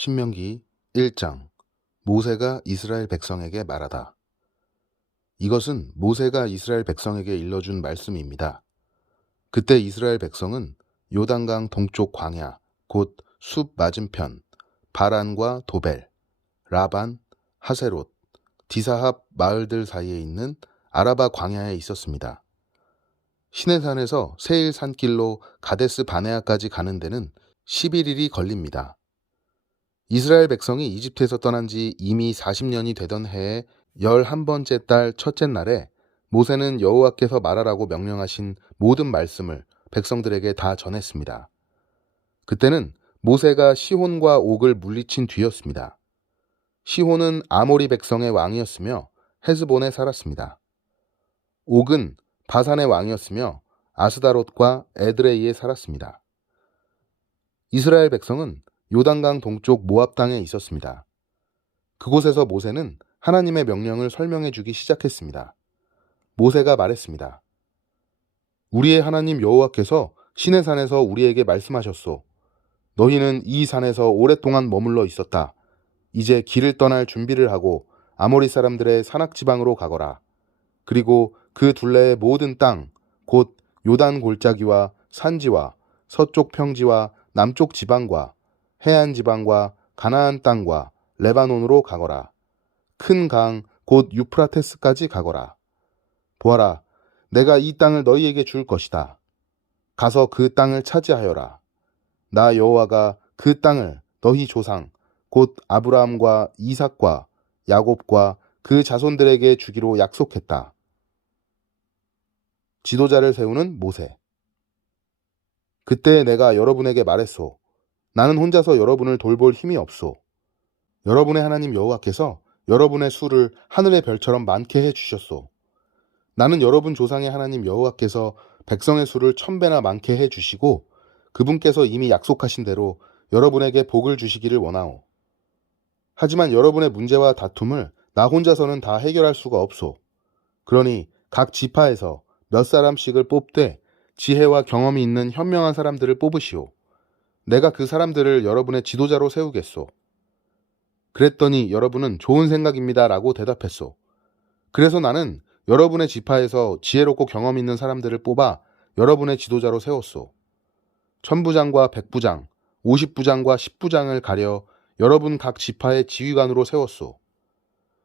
신명기 1장 모세가 이스라엘 백성에게 말하다. 이것은 모세가 이스라엘 백성에게 일러준 말씀입니다. 그때 이스라엘 백성은 요단강 동쪽 광야, 곧 숲 맞은편, 바란과 도벨, 라반, 하세롯, 디사합 마을들 사이에 있는 아라바 광야에 있었습니다. 시내산에서 세일 산길로 가데스 바네아까지 가는 데는 11일이 걸립니다. 이스라엘 백성이 이집트에서 떠난 지 이미 40년이 되던 해의 11번째 달 첫째 날에 모세는 여호와께서 말하라고 명령하신 모든 말씀을 백성들에게 다 전했습니다. 그때는 모세가 시혼과 옥을 물리친 뒤였습니다. 시혼은 아모리 백성의 왕이었으며 헤스본에 살았습니다. 옥은 바산의 왕이었으며 아스다롯과 에드레이에 살았습니다. 이스라엘 백성은 요단강 동쪽 모압 땅에 있었습니다. 그곳에서 모세는 하나님의 명령을 설명해 주기 시작했습니다. 모세가 말했습니다. 우리의 하나님 여호와께서 시내산에서 우리에게 말씀하셨소. 너희는 이 산에서 오랫동안 머물러 있었다. 이제 길을 떠날 준비를 하고 아모리 사람들의 산악지방으로 가거라. 그리고 그 둘레의 모든 땅, 곧 요단 골짜기와 산지와 서쪽 평지와 남쪽 지방과 해안 지방과 가나안 땅과 레바논으로 가거라. 큰 강, 곧 유프라테스까지 가거라. 보아라, 내가 이 땅을 너희에게 줄 것이다. 가서 그 땅을 차지하여라. 나 여호와가 그 땅을 너희 조상, 곧 아브라함과 이삭과 야곱과 그 자손들에게 주기로 약속했다. 지도자를 세우는 모세. 그때 내가 여러분에게 말했소. 나는 혼자서 여러분을 돌볼 힘이 없소. 여러분의 하나님 여호와께서 여러분의 수를 하늘의 별처럼 많게 해주셨소. 나는 여러분 조상의 하나님 여호와께서 백성의 수를 1000배나 많게 해주시고 그분께서 이미 약속하신 대로 여러분에게 복을 주시기를 원하오. 하지만 여러분의 문제와 다툼을 나 혼자서는 다 해결할 수가 없소. 그러니 각 지파에서 몇 사람씩을 뽑되 지혜와 경험이 있는 현명한 사람들을 뽑으시오. 내가 그 사람들을 여러분의 지도자로 세우겠소. 그랬더니 여러분은 좋은 생각입니다 라고 대답했소. 그래서 나는 여러분의 지파에서 지혜롭고 경험 있는 사람들을 뽑아 여러분의 지도자로 세웠소. 1000부장과 100부장, 50부장과 10부장을 가려 여러분 각 지파의 지휘관으로 세웠소.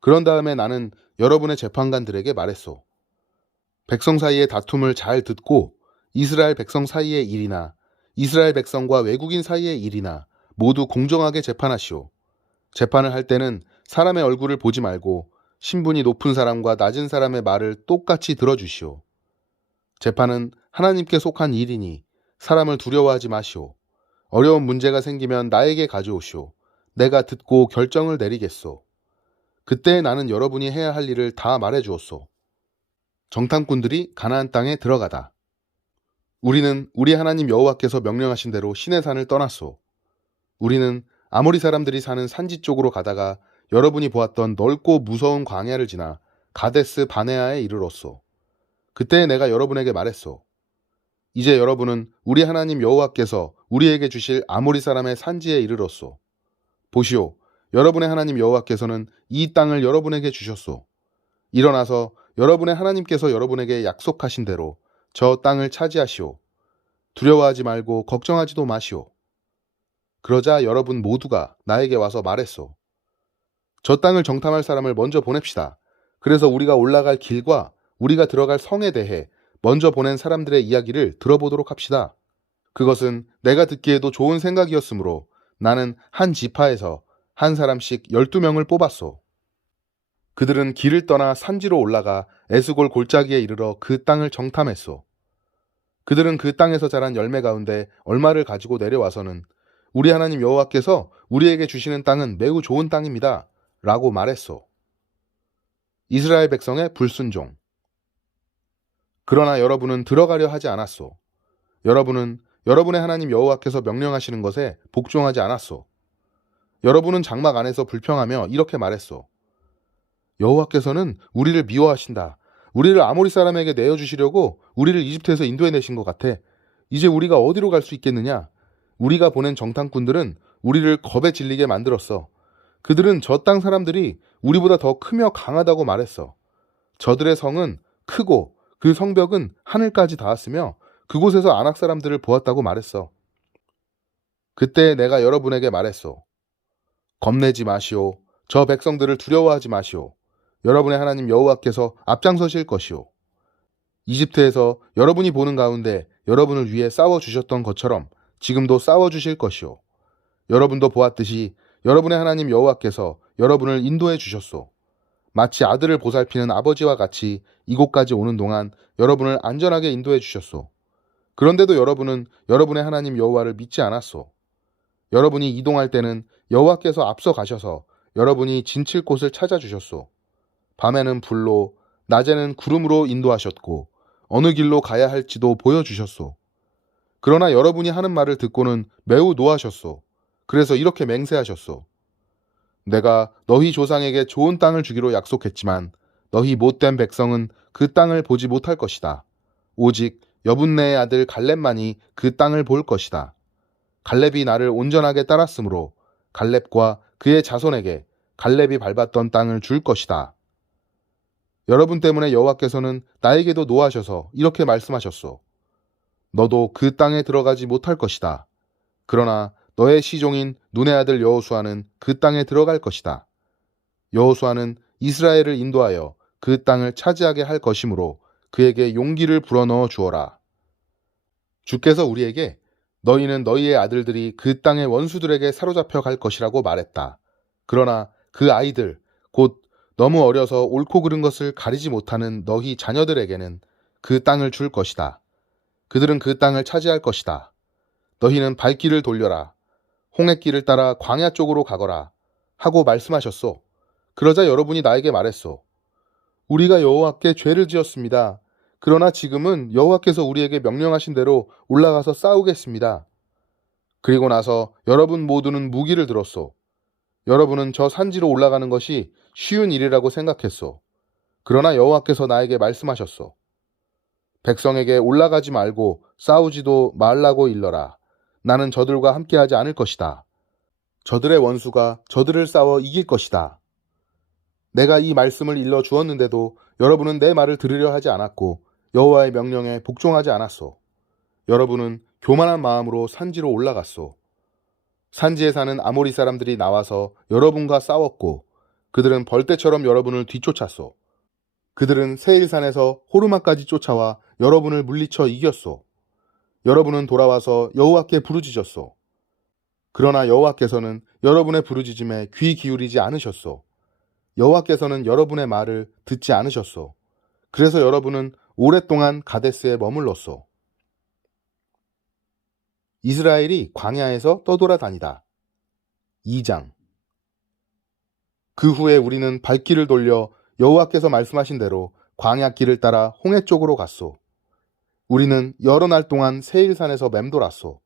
그런 다음에 나는 여러분의 재판관들에게 말했소. 백성 사이의 다툼을 잘 듣고 이스라엘 백성 사이의 일이나 이스라엘 백성과 외국인 사이의 일이나 모두 공정하게 재판하시오. 재판을 할 때는 사람의 얼굴을 보지 말고 신분이 높은 사람과 낮은 사람의 말을 똑같이 들어주시오. 재판은 하나님께 속한 일이니 사람을 두려워하지 마시오. 어려운 문제가 생기면 나에게 가져오시오. 내가 듣고 결정을 내리겠소. 그때 나는 여러분이 해야 할 일을 다 말해주었소. 정탐꾼들이 가나안 땅에 들어가다. 우리는 우리 하나님 여호와께서 명령하신 대로 시내산을 떠났소. 우리는 아모리 사람들이 사는 산지 쪽으로 가다가 여러분이 보았던 넓고 무서운 광야를 지나 가데스 바네아에 이르렀소. 그때 내가 여러분에게 말했소. 이제 여러분은 우리 하나님 여호와께서 우리에게 주실 아모리 사람의 산지에 이르렀소. 보시오, 여러분의 하나님 여호와께서는 이 땅을 여러분에게 주셨소. 일어나서 여러분의 하나님께서 여러분에게 약속하신 대로 저 땅을 차지하시오. 두려워하지 말고 걱정하지도 마시오. 그러자 여러분 모두가 나에게 와서 말했소. 저 땅을 정탐할 사람을 먼저 보냅시다. 그래서 우리가 올라갈 길과 우리가 들어갈 성에 대해 먼저 보낸 사람들의 이야기를 들어보도록 합시다. 그것은 내가 듣기에도 좋은 생각이었으므로 나는 한 지파에서 한 사람씩 12명을 뽑았소. 그들은 길을 떠나 산지로 올라가 에스골 골짜기에 이르러 그 땅을 정탐했소. 그들은 그 땅에서 자란 열매 가운데 얼마를 가지고 내려와서는 우리 하나님 여호와께서 우리에게 주시는 땅은 매우 좋은 땅입니다 라고 말했소. 이스라엘 백성의 불순종. 그러나 여러분은 들어가려 하지 않았소. 여러분은 여러분의 하나님 여호와께서 명령하시는 것에 복종하지 않았소. 여러분은 장막 안에서 불평하며 이렇게 말했소. 여호와께서는 우리를 미워하신다. 우리를 아모리 사람에게 내어주시려고 우리를 이집트에서 인도해내신 것 같아. 이제 우리가 어디로 갈 수 있겠느냐? 우리가 보낸 정탐꾼들은 우리를 겁에 질리게 만들었어. 그들은 저 땅 사람들이 우리보다 더 크며 강하다고 말했어. 저들의 성은 크고 그 성벽은 하늘까지 닿았으며 그곳에서 아낙 사람들을 보았다고 말했어. 그때 내가 여러분에게 말했소. 겁내지 마시오. 저 백성들을 두려워하지 마시오. 여러분의 하나님 여호와께서 앞장서실 것이오. 이집트에서 여러분이 보는 가운데 여러분을 위해 싸워주셨던 것처럼 지금도 싸워주실 것이오. 여러분도 보았듯이 여러분의 하나님 여호와께서 여러분을 인도해 주셨소. 마치 아들을 보살피는 아버지와 같이 이곳까지 오는 동안 여러분을 안전하게 인도해 주셨소. 그런데도 여러분은 여러분의 하나님 여호와를 믿지 않았소. 여러분이 이동할 때는 여호와께서 앞서 가셔서 여러분이 진칠 곳을 찾아주셨소. 밤에는 불로, 낮에는 구름으로 인도하셨고 어느 길로 가야 할지도 보여주셨소. 그러나 여러분이 하는 말을 듣고는 매우 노하셨소. 그래서 이렇게 맹세하셨소. 내가 너희 조상에게 좋은 땅을 주기로 약속했지만 너희 못된 백성은 그 땅을 보지 못할 것이다. 오직 여분네의 아들 갈렙만이 그 땅을 볼 것이다. 갈렙이 나를 온전하게 따랐으므로 갈렙과 그의 자손에게 갈렙이 밟았던 땅을 줄 것이다. 여러분 때문에 여호와께서는 나에게도 노하셔서 이렇게 말씀하셨소. 너도 그 땅에 들어가지 못할 것이다. 그러나 너의 시종인 눈의 아들 여호수아는 그 땅에 들어갈 것이다. 여호수아는 이스라엘을 인도하여 그 땅을 차지하게 할 것이므로 그에게 용기를 불어넣어 주어라. 주께서 우리에게 너희는 너희의 아들들이 그 땅의 원수들에게 사로잡혀 갈 것이라고 말했다. 그러나 그 아이들, 곧 너무 어려서 옳고 그른 것을 가리지 못하는 너희 자녀들에게는 그 땅을 줄 것이다. 그들은 그 땅을 차지할 것이다. 너희는 발길을 돌려라. 홍해길을 따라 광야 쪽으로 가거라. 하고 말씀하셨소. 그러자 여러분이 나에게 말했소. 우리가 여호와께 죄를 지었습니다. 그러나 지금은 여호와께서 우리에게 명령하신 대로 올라가서 싸우겠습니다. 그리고 나서 여러분 모두는 무기를 들었소. 여러분은 저 산지로 올라가는 것이 쉬운 일이라고 생각했소. 그러나 여호와께서 나에게 말씀하셨소. 백성에게 올라가지 말고 싸우지도 말라고 일러라. 나는 저들과 함께하지 않을 것이다. 저들의 원수가 저들을 싸워 이길 것이다. 내가 이 말씀을 일러 주었는데도 여러분은 내 말을 들으려 하지 않았고 여호와의 명령에 복종하지 않았소. 여러분은 교만한 마음으로 산지로 올라갔소. 산지에 사는 아모리 사람들이 나와서 여러분과 싸웠고 그들은 벌떼처럼 여러분을 뒤쫓았소. 그들은 세일산에서 호르마까지 쫓아와 여러분을 물리쳐 이겼소. 여러분은 돌아와서 여호와께 부르짖었소. 그러나 여호와께서는 여러분의 부르짖음에 귀 기울이지 않으셨소. 여호와께서는 여러분의 말을 듣지 않으셨소. 그래서 여러분은 오랫동안 가데스에 머물렀소. 이스라엘이 광야에서 떠돌아다니다. 2장. 그 후에 우리는 발길을 돌려 여호와께서 말씀하신 대로 광야길을 따라 홍해 쪽으로 갔소. 우리는 여러 날 동안 세일산에서 맴돌았소.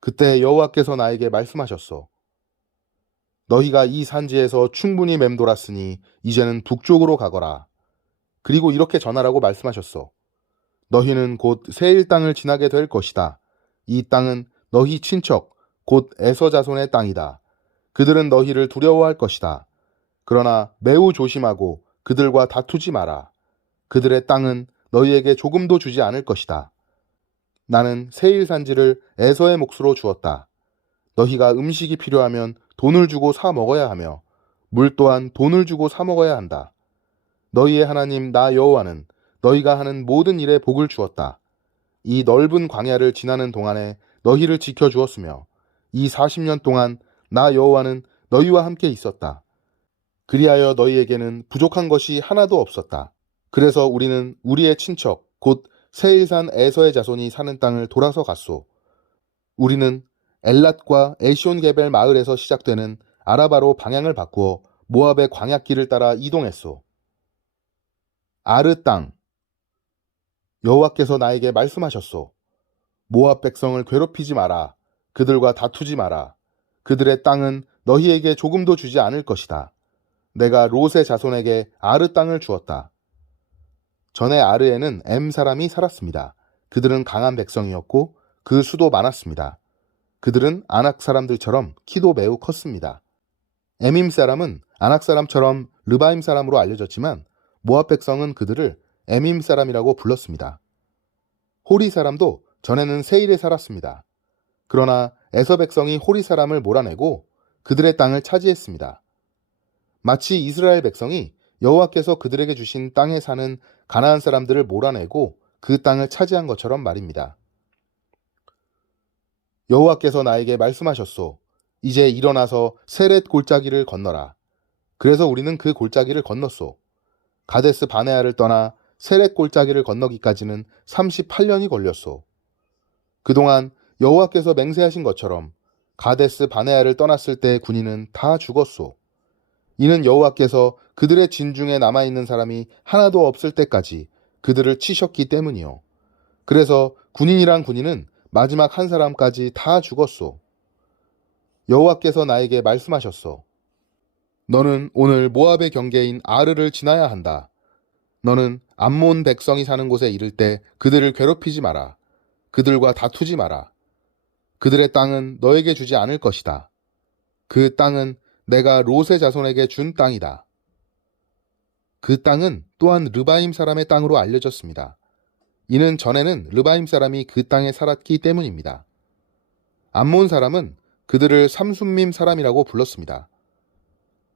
그때 여호와께서 나에게 말씀하셨소. 너희가 이 산지에서 충분히 맴돌았으니 이제는 북쪽으로 가거라. 그리고 이렇게 전하라고 말씀하셨소. 너희는 곧 세일 땅을 지나게 될 것이다. 이 땅은 너희 친척 곧 에서 자손의 땅이다. 그들은 너희를 두려워할 것이다. 그러나 매우 조심하고 그들과 다투지 마라. 그들의 땅은 너희에게 조금도 주지 않을 것이다. 나는 세일 산지를 에서의 몫으로 주었다. 너희가 음식이 필요하면 돈을 주고 사 먹어야 하며 물 또한 돈을 주고 사 먹어야 한다. 너희의 하나님 나 여호와는 너희가 하는 모든 일에 복을 주었다. 이 넓은 광야를 지나는 동안에 너희를 지켜주었으며 이 40년 동안 나 여호와는 너희와 함께 있었다. 그리하여 너희에게는 부족한 것이 하나도 없었다. 그래서 우리는 우리의 친척 곧 세일산 에서의 자손이 사는 땅을 돌아서 갔소. 우리는 엘랏과 에시온게벨 마을에서 시작되는 아라바로 방향을 바꾸어 모압의 광야길을 따라 이동했소. 아르 땅. 여호와께서 나에게 말씀하셨소. 모압 백성을 괴롭히지 마라. 그들과 다투지 마라. 그들의 땅은 너희에게 조금도 주지 않을 것이다. 내가 롯의 자손에게 아르 땅을 주었다. 전에 아르에는 엠 사람이 살았습니다. 그들은 강한 백성이었고 그 수도 많았습니다. 그들은 아낙 사람들처럼 키도 매우 컸습니다. 에밈 사람은 아낙 사람처럼 르바임 사람으로 알려졌지만 모압 백성은 그들을 에밈 사람이라고 불렀습니다. 호리 사람도 전에는 세일에 살았습니다. 그러나 에서 백성이 호리 사람을 몰아내고 그들의 땅을 차지했습니다. 마치 이스라엘 백성이 여호와께서 그들에게 주신 땅에 사는 가나안 사람들을 몰아내고 그 땅을 차지한 것처럼 말입니다. 여호와께서 나에게 말씀하셨소. 이제 일어나서 세렛 골짜기를 건너라. 그래서 우리는 그 골짜기를 건넜소. 가데스 바네아를 떠나 세렛 골짜기를 건너기까지는 38년이 걸렸소. 그동안 여호와께서 맹세하신 것처럼 가데스 바네아를 떠났을 때 군인은 다 죽었소. 이는 여호와께서 그들의 진중에 남아있는 사람이 하나도 없을 때까지 그들을 치셨기 때문이요. 그래서 군인이란 군인은 마지막 한 사람까지 다 죽었소. 여호와께서 나에게 말씀하셨소. 너는 오늘 모압의 경계인 아르를 지나야 한다. 너는 암몬 백성이 사는 곳에 이를 때 그들을 괴롭히지 마라. 그들과 다투지 마라. 그들의 땅은 너에게 주지 않을 것이다. 그 땅은 내가 롯의 자손에게 준 땅이다. 그 땅은 또한 르바임 사람의 땅으로 알려졌습니다. 이는 전에는 르바임 사람이 그 땅에 살았기 때문입니다. 암몬 사람은 그들을 삼순밈 사람이라고 불렀습니다.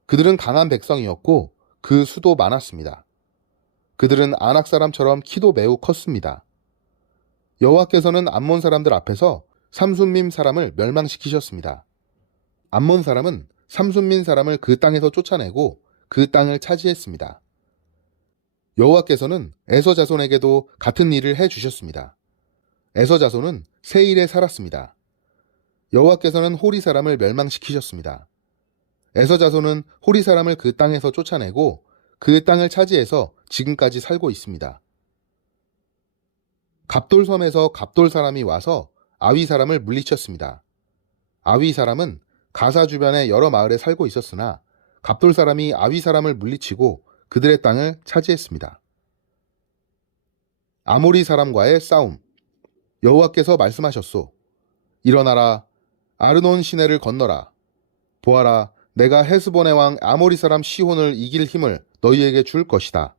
그들은 강한 백성이었고 그 수도 많았습니다. 그들은 아낙 사람처럼 키도 매우 컸습니다. 여호와께서는 암몬 사람들 앞에서 삼순밈 사람을 멸망시키셨습니다. 암몬 사람은 삼순민 사람을 그 땅에서 쫓아내고 그 땅을 차지했습니다. 여호와께서는 에서 자손에게도 같은 일을 해주셨습니다. 에서 자손은 세일에 살았습니다. 여호와께서는 호리 사람을 멸망시키셨습니다. 에서 자손은 호리 사람을 그 땅에서 쫓아내고 그 땅을 차지해서 지금까지 살고 있습니다. 갑돌섬에서 갑돌 사람이 와서 아위 사람을 물리쳤습니다. 아위 사람은 가사 주변의 여러 마을에 살고 있었으나 갑돌 사람이 아위 사람을 물리치고 그들의 땅을 차지했습니다. 아모리 사람과의 싸움. 여호와께서 말씀하셨소. 일어나라. 아르논 시내를 건너라. 보아라. 내가 헤스본의 왕 아모리 사람 시혼을 이길 힘을 너희에게 줄 것이다.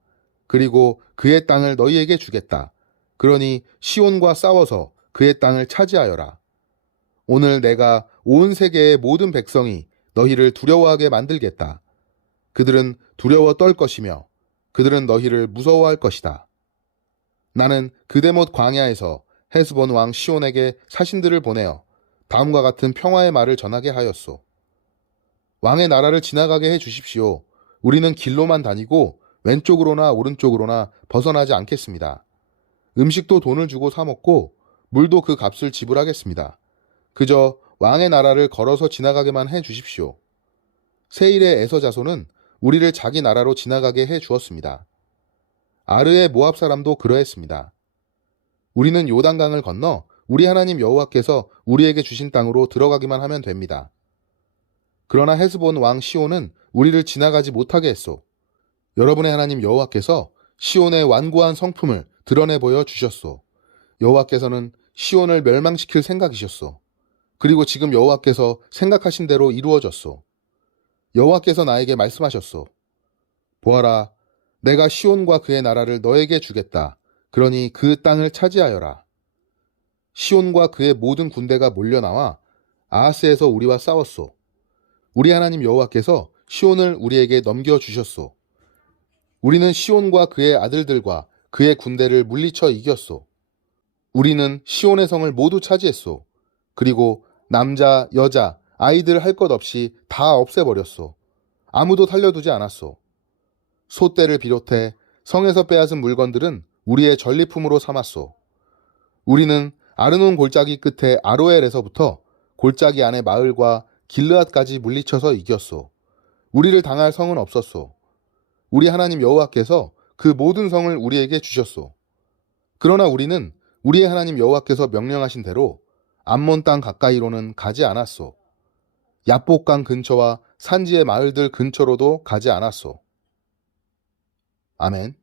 그리고 그의 땅을 너희에게 주겠다. 그러니 시온과 싸워서 그의 땅을 차지하여라. 오늘 내가 온 세계의 모든 백성이 너희를 두려워하게 만들겠다. 그들은 두려워 떨 것이며 그들은 너희를 무서워할 것이다. 나는 그데못 광야에서 헤스본 왕 시온에게 사신들을 보내어 다음과 같은 평화의 말을 전하게 하였소. 왕의 나라를 지나가게 해 주십시오. 우리는 길로만 다니고 왼쪽으로나 오른쪽으로나 벗어나지 않겠습니다. 음식도 돈을 주고 사 먹고 물도 그 값을 지불하겠습니다. 그저 왕의 나라를 걸어서 지나가게만 해 주십시오. 세일의 에서 자손은 우리를 자기 나라로 지나가게 해 주었습니다. 아르의 모압 사람도 그러했습니다. 우리는 요단강을 건너 우리 하나님 여호와께서 우리에게 주신 땅으로 들어가기만 하면 됩니다. 그러나 헤스본 왕 시온은 우리를 지나가지 못하게 했소. 여러분의 하나님 여호와께서 시온의 완고한 성품을 드러내 보여 주셨소. 여호와께서는 시온을 멸망시킬 생각이셨소. 그리고 지금 여호와께서 생각하신 대로 이루어졌소. 여호와께서 나에게 말씀하셨소. 보아라, 내가 시온과 그의 나라를 너에게 주겠다. 그러니 그 땅을 차지하여라. 시온과 그의 모든 군대가 몰려나와 아하스에서 우리와 싸웠소. 우리 하나님 여호와께서 시온을 우리에게 넘겨주셨소. 우리는 시온과 그의 아들들과 그의 군대를 물리쳐 이겼소. 우리는 시온의 성을 모두 차지했소. 그리고 남자, 여자, 아이들 할 것 없이 다 없애버렸소. 아무도 살려두지 않았소. 소떼를 비롯해 성에서 빼앗은 물건들은 우리의 전리품으로 삼았소. 우리는 아르논 골짜기 끝에 아로엘에서부터 골짜기 안의 마을과 길르앗까지 물리쳐서 이겼소. 우리를 당할 성은 없었소. 우리 하나님 여호와께서 그 모든 성을 우리에게 주셨소. 그러나 우리는 우리의 하나님 여호와께서 명령하신 대로 암몬 땅 가까이로는 가지 않았소. 야복강 근처와 산지의 마을들 근처로도 가지 않았소. 아멘.